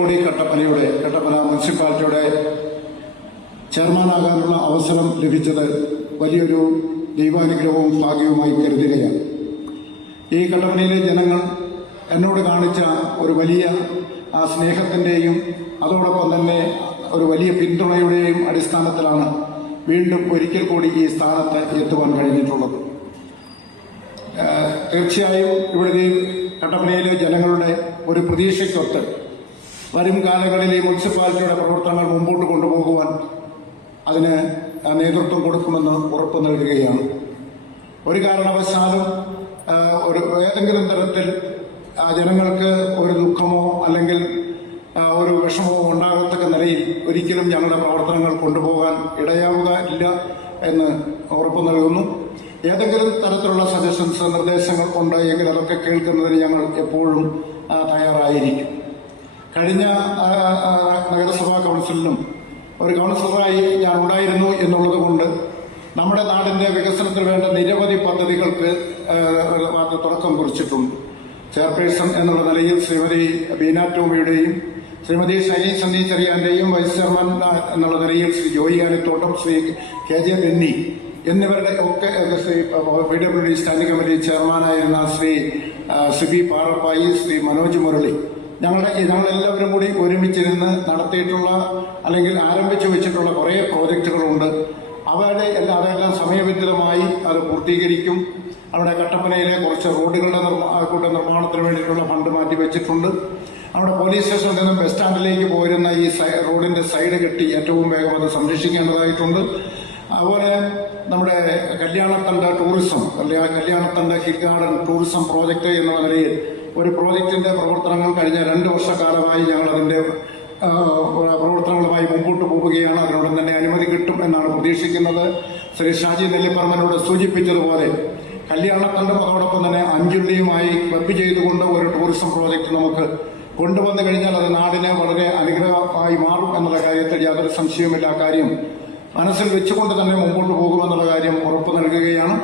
കട്ടപ്പന മുനിസിപ്പാലിറ്റിയുടെ ചെയർമാനാകാനുള്ള അവസരം ലഭിച്ചത് വലിയൊരു ദൈവാനുഗ്രഹവും ഭാഗ്യവുമായി കരുതുകയാണ്. ഈ കട്ടപ്പനയിലെ ജനങ്ങൾ എന്നോട് കാണിച്ച ഒരു വലിയ സ്നേഹത്തിന്റെയും അതോടൊപ്പം തന്നെ ഒരു വലിയ പിന്തുണയുടെയും അടിസ്ഥാനത്തിലാണ് വീണ്ടും ഒരിക്കൽ കൂടി ഈ സ്ഥാനത്ത് എത്തുവാൻ കഴിഞ്ഞിട്ടുള്ളത്. തീർച്ചയായും ഇവിടെ കട്ടപ്പനയിലെ ജനങ്ങളുടെ ഒരു പ്രതീക്ഷയ്ക്കൊത്ത് വരും കാലങ്ങളിൽ ഈ മുനിസിപ്പാലിറ്റിയുടെ പ്രവർത്തനങ്ങൾ മുമ്പോട്ട് കൊണ്ടുപോകുവാൻ അതിന് നേതൃത്വം കൊടുക്കുമെന്ന് ഉറപ്പു നൽകുകയാണ്. ഒരു കാരണവശാലും ഏതെങ്കിലും തരത്തിൽ ജനങ്ങൾക്ക് ഒരു ദുഃഖമോ അല്ലെങ്കിൽ ഒരു വിഷമമോ ഉണ്ടാകത്തക്ക നിലയിൽ ഒരിക്കലും ഞങ്ങളുടെ പ്രവർത്തനങ്ങൾ കൊണ്ടുപോകാൻ ഇടയാവുകയില്ല എന്ന് ഉറപ്പു നൽകുന്നു. ഏതെങ്കിലും തരത്തിലുള്ള സജഷൻസ് നിർദ്ദേശങ്ങൾ ഉണ്ടായെങ്കിൽ അതൊക്കെ കേൾക്കുന്നതിന് ഞങ്ങൾ എപ്പോഴും തയ്യാറായിരിക്കും. കഴിഞ്ഞ നഗരസഭാ കൗൺസിലിലും ഒരു കൗൺസിലറായി ഞാൻ ഉണ്ടായിരുന്നു എന്നുള്ളത് കൊണ്ട് നമ്മുടെ നാടിന്റെ വികസനത്തിന് വേണ്ട നിരവധി പദ്ധതികൾക്ക് തുടക്കം കുറിച്ചിട്ടുണ്ട്. ചെയർപേഴ്സൺ എന്നുള്ള നിലയിൽ ശ്രീമതി ബീന ടോമിയുടെയും ശ്രീമതി ഷൈനി സണ്ണി ചെറിയാന്റെയും വൈസ് ചെയർമാൻ എന്നുള്ള നിലയിൽ ശ്രീ ജോയി ആനത്തോട്ടം, ശ്രീ കെ ജെ ബെന്നി എന്നിവരുടെ ഒക്കെ ശ്രീ PWD സ്റ്റാൻഡിംഗ് കമ്മിറ്റി ചെയർമാനായിരുന്ന ശ്രീ സിബി പാറപ്പായി, ശ്രീ മനോജ് മുരളി, ഞങ്ങളെല്ലാവരും കൂടി ഒരുമിച്ചിരുന്ന് നടത്തിയിട്ടുള്ള അല്ലെങ്കിൽ ആരംഭിച്ചു വെച്ചിട്ടുള്ള കുറേ പ്രോജക്റ്റുകളുണ്ട്. അതെല്ലാം സമയബന്ധിതമായി അത് പൂർത്തീകരിക്കും. അവിടെ കട്ടപ്പനയിലെ കുറച്ച് റോഡുകളുടെ നിർമ്മാണത്തിന് വേണ്ടിയിട്ടുള്ള ഫണ്ട് മാറ്റിവെച്ചിട്ടുണ്ട്. അവിടെ പോലീസ് സ്റ്റേഷനിൽ നിന്നും ബസ് സ്റ്റാൻഡിലേക്ക് പോരുന്ന ഈ റോഡിന്റെ സൈഡ് കെട്ടി ഏറ്റവും വേഗം അത് സംരക്ഷിക്കേണ്ടതായിട്ടുണ്ട്. അതുപോലെ നമ്മുടെ കല്യാണത്തണ്ട ഹിൽ ഗാർഡൻ ടൂറിസം പ്രോജക്റ്റ് എന്ന നിലയിൽ ഒരു പ്രോജക്റ്റിന്റെ പ്രവർത്തനങ്ങൾ കഴിഞ്ഞ 2 വർഷക്കാലമായി ഞങ്ങൾ അതിന്റെ പ്രവർത്തനങ്ങളുമായി മുമ്പോട്ട് പോവുകയാണ്. അതിനോടൊപ്പം തന്നെ അനുമതി കിട്ടും എന്നാണ് പ്രതീക്ഷിക്കുന്നത്. ശ്രീ ഷാജി നെല്ലിപ്പറമ്പനോട് സൂചിപ്പിച്ചതുപോലെ കല്യാണത്തണ്ടും അതോടൊപ്പം തന്നെ അഞ്ചുള്ളിയുമായി ക്ലബ് ചെയ്തുകൊണ്ട് ഒരു ടൂറിസം പ്രോജക്റ്റ് നമുക്ക് കൊണ്ടുവന്നു കഴിഞ്ഞാൽ അത് നാടിന് വളരെ അനുഗ്രഹമായി മാറും എന്നുള്ള കാര്യത്തിൽ യാതൊരു സംശയവുമില്ല. കാര്യം മനസ്സിൽ വെച്ചുകൊണ്ട് തന്നെ മുമ്പോട്ട് പോകുമെന്നുള്ള കാര്യം ഉറപ്പു നൽകുകയാണ്.